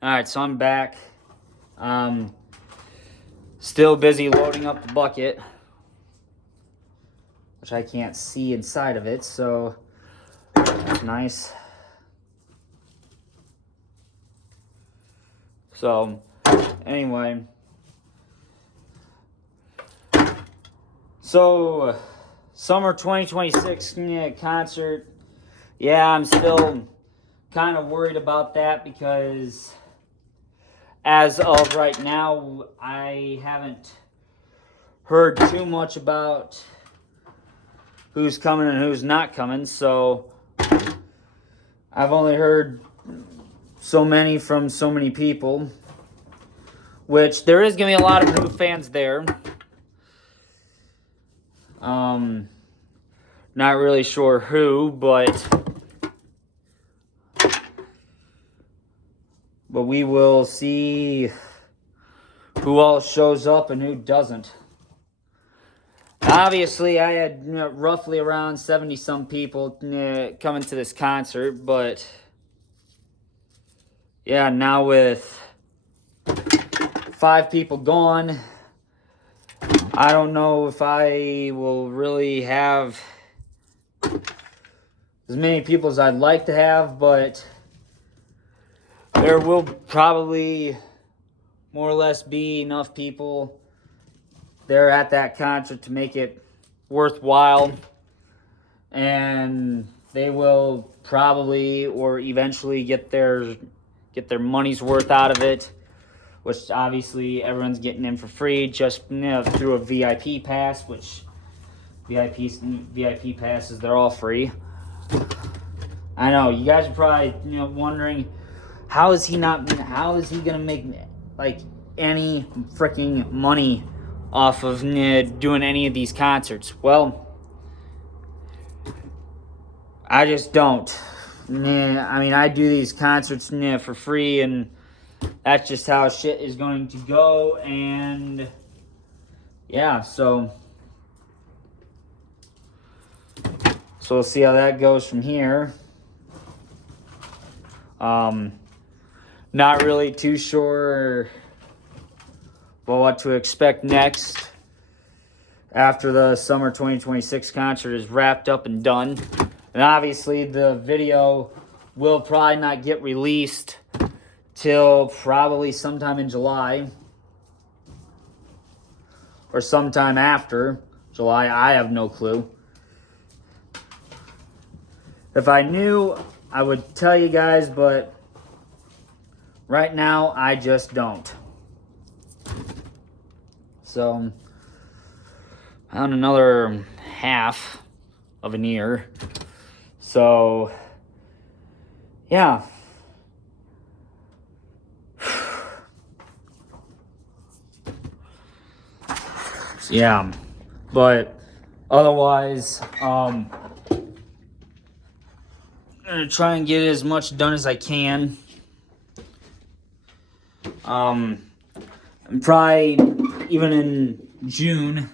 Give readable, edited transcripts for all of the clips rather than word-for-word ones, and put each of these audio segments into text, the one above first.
All right, so I'm back. Um, Still busy loading up the bucket, which I can't see inside of it, so that's nice. So, anyway. So, summer 2026 concert. Yeah, I'm still kind of worried about that because as of right now, I haven't heard too much about who's coming and who's not coming. So I've only heard so many from so many people, which there is going to be a lot of new fans there. Not really sure who, but we will see who all shows up and who doesn't. Obviously, I had roughly around 70-some people coming to this concert, but yeah, now with 5 people gone, I don't know if I will really have as many people as I'd like to have, but there will probably more or less be enough people there at that concert to make it worthwhile, and they will probably or eventually get their money's worth out of it, which obviously everyone's getting in for free just through a VIP pass, which VIP passes, they're all free. I know you guys are probably wondering how is he gonna make like any freaking money off of doing any of these concerts. Well, I just don't. I mean, I do these concerts for free, and that's just how shit is going to go. And yeah, so we'll see how that goes from here. Not really too sure what to expect next after the summer 2026 concert is wrapped up and done. And obviously the video will probably not get released till probably sometime in July or sometime after July. I have no clue. If I knew, I would tell you guys, but right now I just don't. So, on another half of an year. So, yeah. Yeah. But otherwise, I'm going to try and get as much done as I can. I'm probably even in June.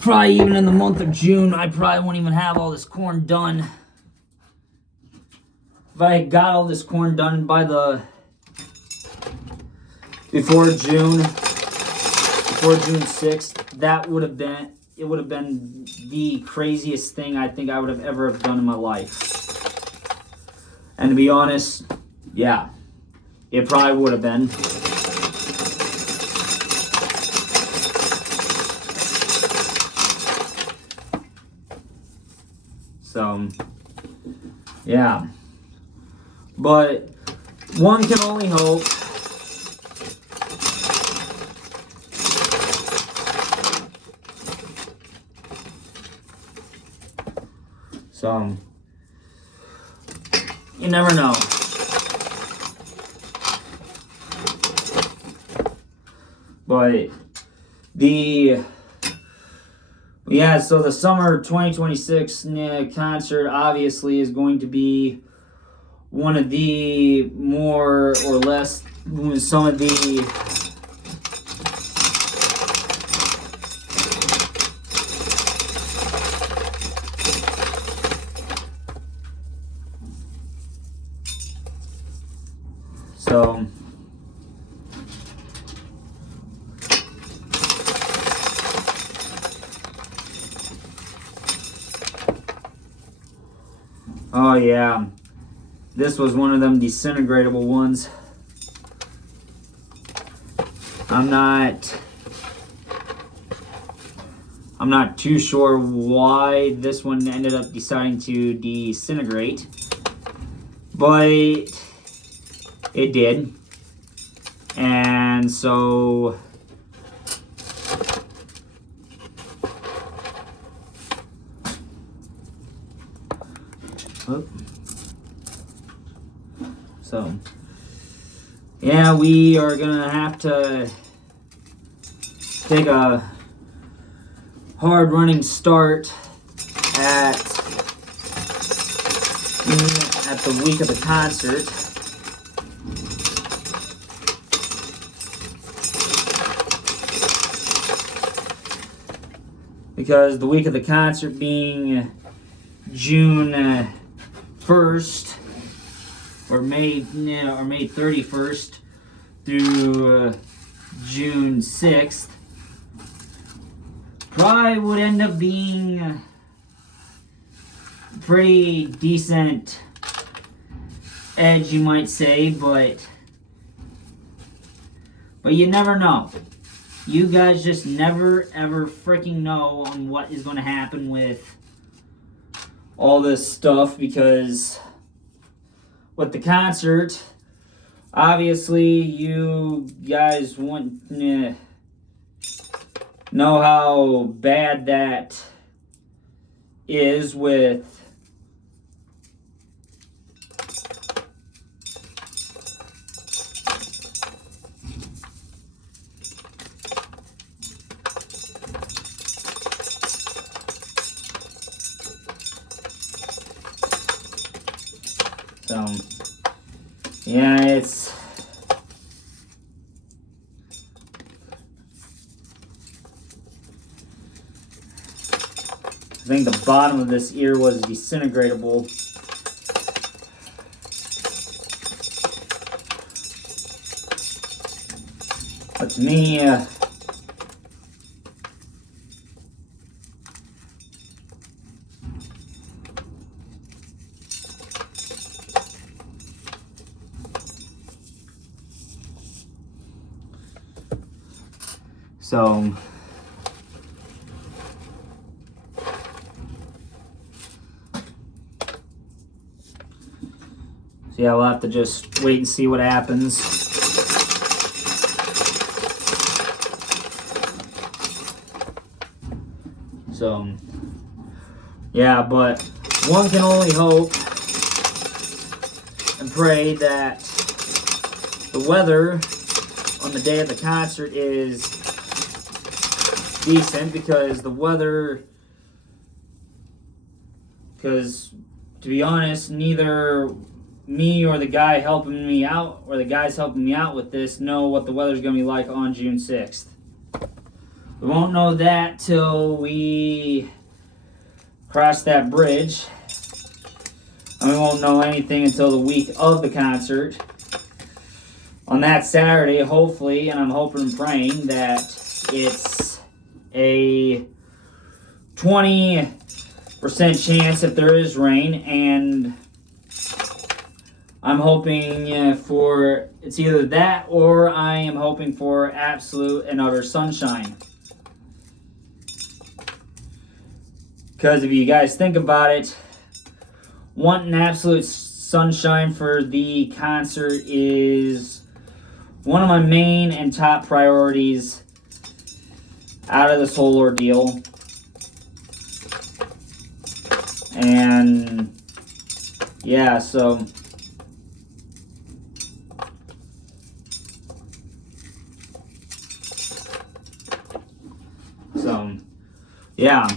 Probably even in the month of June, I probably won't even have all this corn done. If I got all this corn done by before June 6th, it would have been the craziest thing I think I would have ever done in my life. And to be honest, yeah, it probably would have been. So, yeah. But one can only hope. So, you never know. But so the summer 2026 concert obviously is going to be one of the more or less some of the So oh yeah, this was one of them disintegratable ones. I'm not too sure why this one ended up deciding to disintegrate, but it did. And so yeah, we are gonna have to take a hard running start at the week of the concert. Because the week of the concert being June 1st or May 31st through June 6th probably would end up being pretty decent edge, you might say, but you never know. You guys just never ever freaking know on what is going to happen with all this stuff, because with the concert, obviously you guys want to know how bad that is with yeah, it's I think the bottom of this ear was disintegratable. But to me, so yeah, we'll have to just wait and see what happens. So yeah, but one can only hope and pray that the weather on the day of the concert is decent, because the weather, because to be honest, neither me or the guy helping me out, or the guys helping me out with this, know what the weather's going to be like on June 6th. We won't know that till we cross that bridge. And we won't know anything until the week of the concert. On that Saturday, hopefully, and I'm hoping and praying that it's a 20% chance if there is rain, and I'm hoping for it's either that, or I am hoping for absolute and utter sunshine. Because if you guys think about it, wanting absolute sunshine for the concert is one of my main and top priorities out of this whole ordeal. And yeah, so yeah.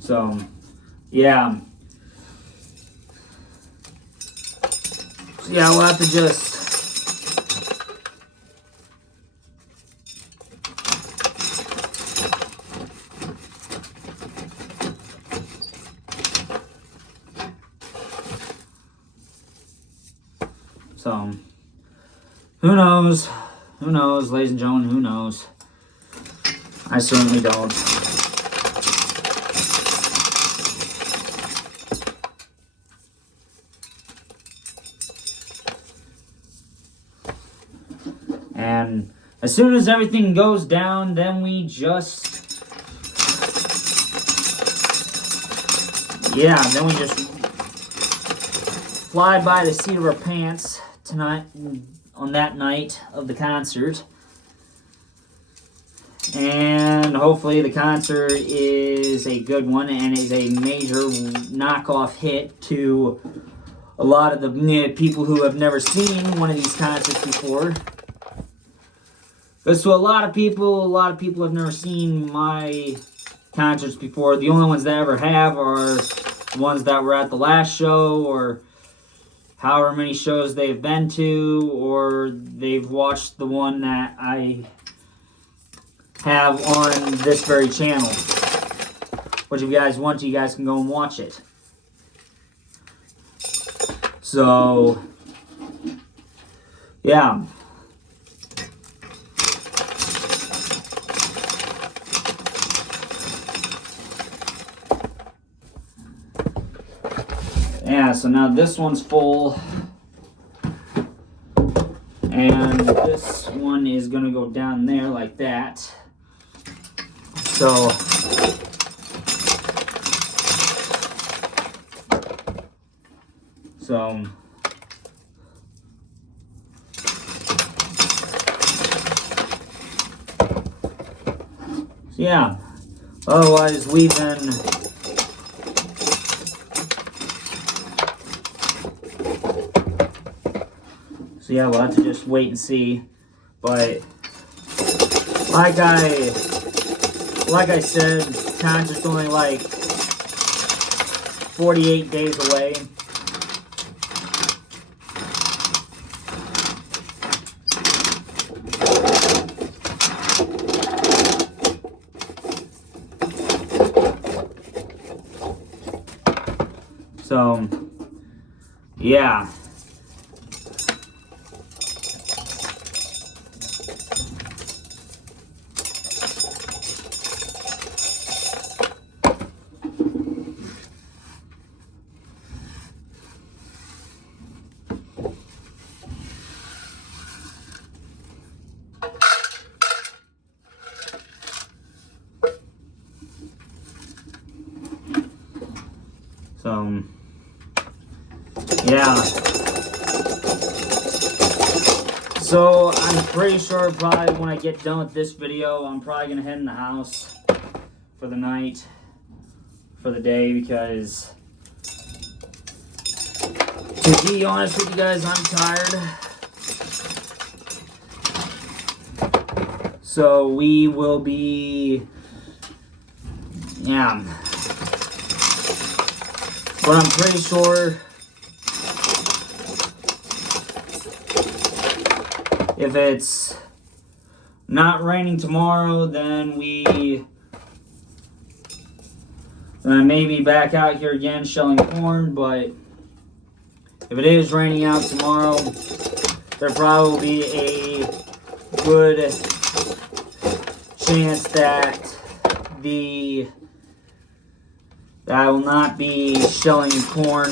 So, yeah. So yeah, we'll have to just so who knows? Who knows, ladies and gentlemen, who knows? I certainly don't. And as soon as everything goes down, then we just, then we just fly by the seat of our pants tonight, on that night of the concert. And hopefully the concert is a good one and is a major knockoff hit to a lot of the people who have never seen one of these concerts before. Because to a lot of people have never seen my concerts before. The only ones that ever have are the ones that were at the last show, or however many shows they've been to, or they've watched the one that I have on this very channel. Which if you guys want to, you guys can go and watch it. So, yeah. Yeah, so now this one's full. And this one is going to go down there like that. So, yeah. Otherwise, we've been so yeah, we'll have to just wait and see. But like I said, concert's only like 48 days away. So, yeah. So, yeah. So, I'm pretty sure probably when I get done with this video, I'm probably going to head in the house for the night, for the day, because to be honest with you guys, I'm tired. So, we will be, yeah. But I'm pretty sure if it's not raining tomorrow, then I may be back out here again shelling corn. But if it is raining out tomorrow, there probably will be a good chance that I will not be shelling corn.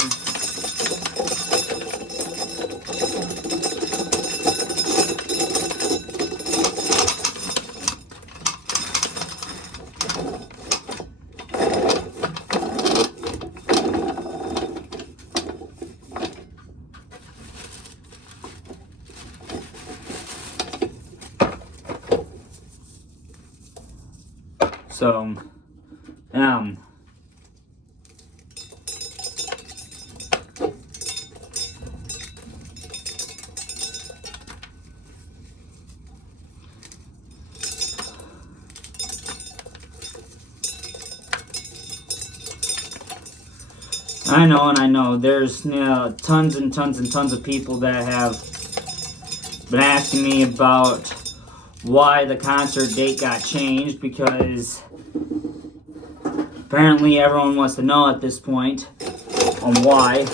So, I know, and I know. There's tons and tons and tons of people that have been asking me about why the concert date got changed, because apparently everyone wants to know at this point on why.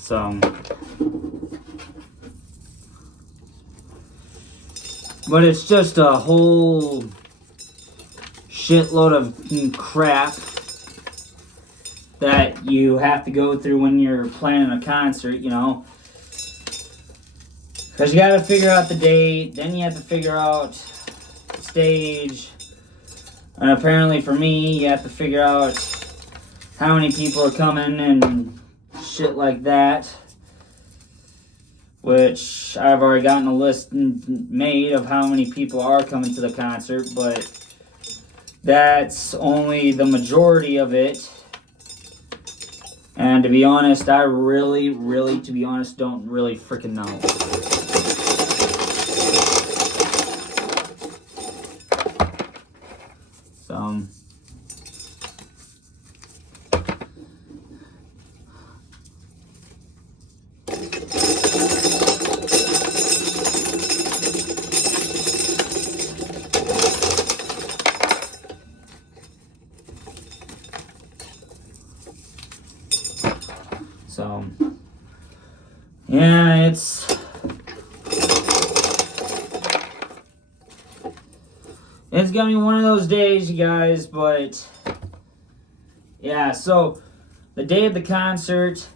So, but it's just a whole shitload of crap that you have to go through when you're planning a concert, you know. Because you got to figure out the date, then you have to figure out the stage, and apparently for me, you have to figure out how many people are coming and shit like that, which I've already gotten a list made of how many people are coming to the concert, but that's only the majority of it. And to be honest, I really, to be honest, don't really freaking know. So, yeah, it's gonna be one of those days, you guys, but yeah, so the day of the concert,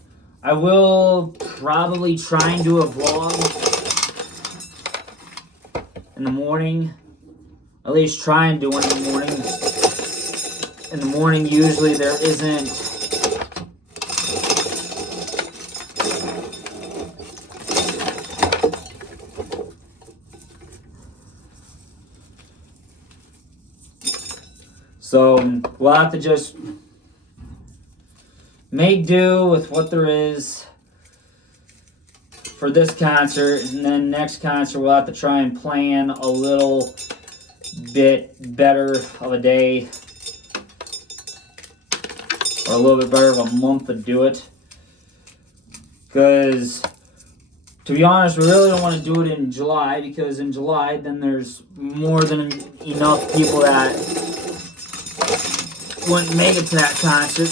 I will probably try and do a vlog in the morning. At least try and do one in the morning. In the morning, usually there isn't so we'll have to just make do with what there is for this concert, and then next concert we'll have to try and plan a little bit better of a day, or a little bit better of a month to do it, because to be honest, we really don't want to do it in July, because in July then there's more than enough people that wouldn't make it to that concert,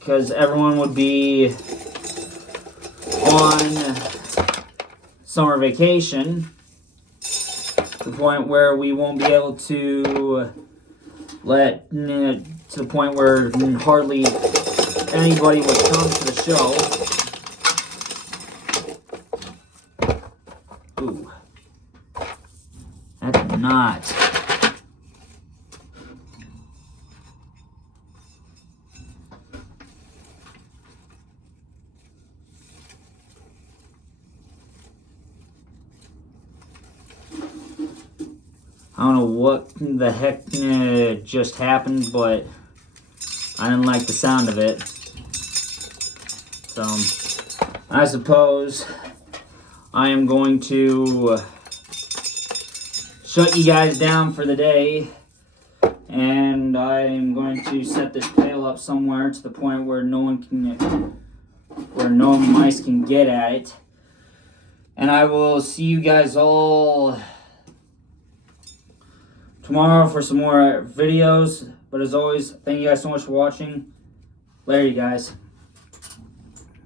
because everyone would be on summer vacation, to the point where we won't be able to to the point where hardly anybody would come to the show. Ooh, that's not. I don't know what the heck just happened, but I didn't like the sound of it. So, I suppose I am going to shut you guys down for the day, and I am going to set this pail up somewhere to the point where no mice can get at it. And I will see you guys all tomorrow for some more videos. But as always, thank you guys so much for watching. Later, you guys.